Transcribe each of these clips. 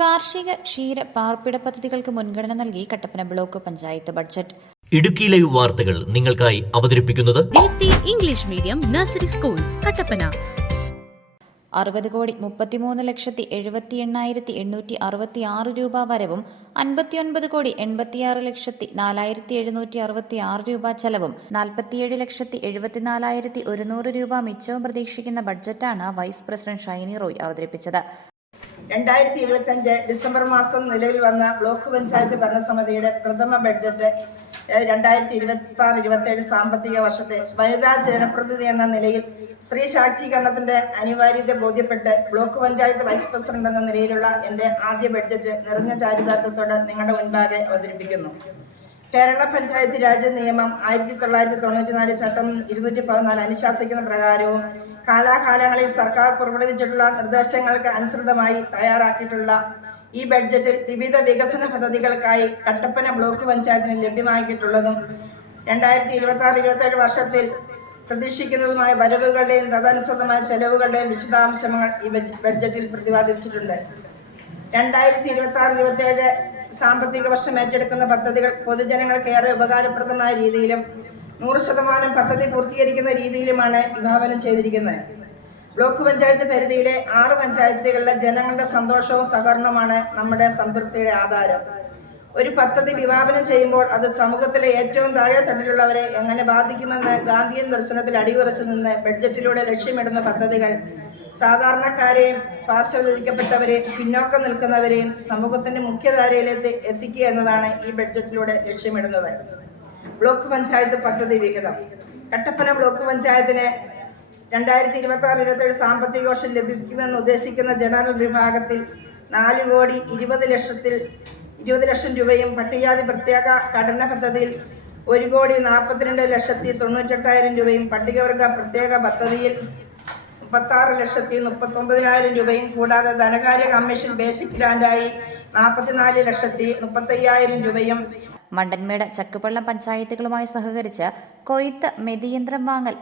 കാർഷിക ക്ഷീര പാർപ്പിട പദ്ധതികൾക്ക് മുൻഗണന നൽകി Kattappana block panchayat budget. Idukki live വാർത്തകൾ നിങ്ങൾക്കായി അവതരിപ്പിക്കുന്നത് Deepthi English medium nursery school Kattappana. 60,33,78,866 രൂപ വരവും 59,86,4766 രൂപ ചെലവും 47,74,100 രൂപ മിച്ചവും പ്രതീക്ഷിക്കുന്ന ബഡ്ജറ്റാണ് വൈസ് പ്രസിഡന്റ് ഷൈനി റോയ് അവതരിപ്പിച്ചത്. 2025 ഡിസംബർ മാസം നിലവിൽ വന്ന ബ്ലോക്ക് പഞ്ചായത്ത് ഭരണസമിതിയുടെ പ്രഥമ ബഡ്ജറ്റ് 2026-27 സാമ്പത്തിക വർഷത്തെ വനിതാ ജനപ്രതിനിധി എന്ന നിലയിൽ സ്ത്രീ ശാക്തീകരണത്തിന്റെ അനിവാര്യത ബോധ്യപ്പെട്ട് ബ്ലോക്ക് പഞ്ചായത്ത് വൈസ് പ്രസിഡന്റ് എന്ന നിലയിലുള്ള എൻ്റെ ആദ്യ ബഡ്ജറ്റ് നിറഞ്ഞ ചാരിതാർത്ഥ്യത്തോടെ നിങ്ങളുടെ മുൻപാകെ അവതരിപ്പിക്കുന്നു. കേരള പഞ്ചായത്ത് രാജ് നിയമം 1994 ചട്ടം 214 അനുശാസിക്കുന്ന പ്രകാരവും കാലാകാലങ്ങളിൽ സർക്കാർ പുറപ്പെടുവിച്ചിട്ടുള്ള നിർദ്ദേശങ്ങൾക്ക് അനുസൃതമായി തയ്യാറാക്കിയിട്ടുള്ള ഈ ബഡ്ജറ്റിൽ വിവിധ വികസന പദ്ധതികൾക്കായി കട്ടപ്പന ബ്ലോക്ക് പഞ്ചായത്തിന് ലഭ്യമാക്കിയിട്ടുള്ളതും 2026-27 വർഷത്തിൽ പ്രതീക്ഷിക്കുന്നതുമായ വരവുകളുടെയും തദനുസൃതമായ ചെലവുകളുടെയും വിശദാംശങ്ങൾ ഈ ബഡ്ജറ്റിൽ പ്രതിപാദിച്ചിട്ടുണ്ട്. 2026-27 സാമ്പത്തിക വർഷം ഏറ്റെടുക്കുന്ന പദ്ധതികൾ പൊതുജനങ്ങൾക്ക് ഏറെ ഉപകാരപ്രദമായ രീതിയിലും 100% പദ്ധതി പൂർത്തീകരിക്കുന്ന രീതിയിലുമാണ് വിഭാവനം ചെയ്തിരിക്കുന്നത്. ബ്ലോക്ക് പഞ്ചായത്ത് പരിധിയിലെ 6 പഞ്ചായത്തുകളിലെ ജനങ്ങളുടെ സന്തോഷവും സഹകരണവുമാണ് നമ്മുടെ സംതൃപ്തിയുടെ ആധാരം. ഒരു പദ്ധതി വിഭാവനം ചെയ്യുമ്പോൾ അത് സമൂഹത്തിലെ ഏറ്റവും താഴെ തട്ടിലുള്ളവരെ എങ്ങനെ ബാധിക്കുമെന്ന് ഗാന്ധിയൻ ദർശനത്തിൽ അടിയുറച്ചു നിന്ന് ബഡ്ജറ്റിലൂടെ ലക്ഷ്യമിടുന്ന പദ്ധതികൾ സാധാരണക്കാരെയും പാർശ്വവൽക്കരിക്കപ്പെട്ടവരെയും പിന്നോക്കം നിൽക്കുന്നവരെയും സമൂഹത്തിന്റെ മുഖ്യധാരയിലേക്ക് എത്തിക്കുക എന്നതാണ് ഈ ബഡ്ജറ്റിലൂടെ ലക്ഷ്യമിടുന്നത്. ബ്ലോക്ക് പഞ്ചായത്ത് പദ്ധതി വിഹിതം. കട്ടപ്പന ബ്ലോക്ക് പഞ്ചായത്തിന് 2026-27 സാമ്പത്തിക വർഷം ലഭിക്കുമെന്ന് ഉദ്ദേശിക്കുന്ന ജനറൽ വിഭാഗത്തിൽ 4,20,00,000 രൂപയും പട്ടികജാതി പ്രത്യേക ഘടന പദ്ധതിയിൽ 1,42,98,000 രൂപയും പട്ടികവർഗ പ്രത്യേക പദ്ധതിയിൽ 36,39,000 രൂപയും കൂടാതെ ധനകാര്യ കമ്മീഷൻ ബേസിക് ഗ്രാന്റായി 44,35,000 രൂപയും മണ്ടൻമേട് ചക്കുപള്ളം പഞ്ചായത്തുകളുമായി സഹകരിച്ച് കൊയ്ത്ത് മെതിയന്ത്രം വാങ്ങൽ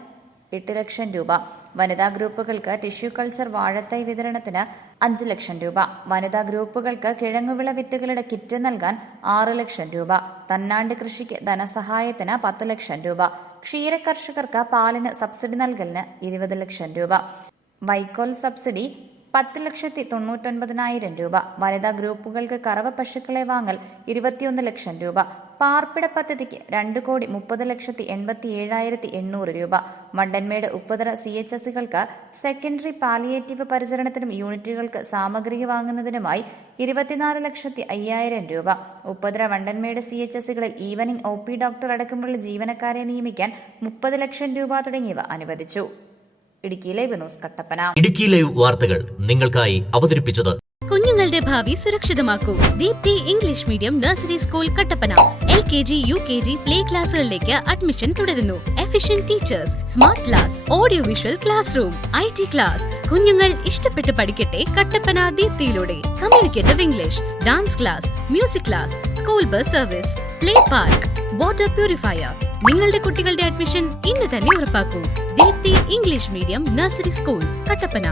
8 ലക്ഷം രൂപ. വനിതാ ഗ്രൂപ്പുകൾക്ക് ടിഷ്യൂ കൾച്ചർ വാഴത്തൈ വിതരണത്തിന് 5 ലക്ഷം രൂപ. വനിതാ ഗ്രൂപ്പുകൾക്ക് കിഴങ്ങുവിള വിത്തുകളുടെ കിറ്റ് നൽകാൻ 6 ലക്ഷം രൂപ. തന്നാണ്ട് കൃഷിക്ക് ധനസഹായത്തിന് 10 ലക്ഷം രൂപ. ക്ഷീര കർഷകർക്ക് പാലിന് സബ്സിഡി നൽകലിന് 20 ലക്ഷം രൂപ. വൈക്കോൽ സബ്സിഡി 10,99,000 രൂപ. വനിതാ ഗ്രൂപ്പുകൾക്ക് കറവ പശുക്കളെ വാങ്ങൽ 21 ലക്ഷം രൂപ. പാർപ്പിട പദ്ധതിക്ക് 2,30,87,800 രൂപ. മണ്ടൻമേട് ഉപ്പുതറ CHSകൾക്ക് സെക്കൻഡറി പാലിയേറ്റീവ് പരിചരണത്തിനും യൂണിറ്റുകൾക്ക് സാമഗ്രി വാങ്ങുന്നതിനുമായി 24,05,000 രൂപ. ഉപ്പുതറ മണ്ടൻമേട് CHSകളിൽ ഈവനിംഗ് OP ഡോക്ടർ അടക്കമുള്ള ജീവനക്കാരെ നിയമിക്കാൻ 30 ലക്ഷം രൂപ തുടങ്ങിയവ അനുവദിച്ചു. Idukki live news Kattappana. Idukki live വാർത്തകൾ നിങ്ങൾക്കായി അവതരിപ്പിച്ചത് കുഞ്ഞുങ്ങളുടെ ഭാവി സുരക്ഷിതമാക്കൂ. Deepthi English medium nursery school Kattappana. LKG UKG play ക്ലാസുകളിലേക്ക് അഡ്മിഷൻ തുടരുന്നു. Efficient teachers, smart class, audio visual class room, IT class. കുഞ്ഞുങ്ങൾ ഇഷ്ടപ്പെട്ട് പഠിക്കട്ടെ കട്ടപ്പന ദീപ്തിയിലൂടെ. Communicative English, dance class, music class, school bus service, play park, water purifier. നിങ്ങളുടെ കുട്ടികളുടെ admission ഇന്ന് തന്നെ ഉറപ്പാക്കൂ. Deepthi English medium nursery school Kattappana.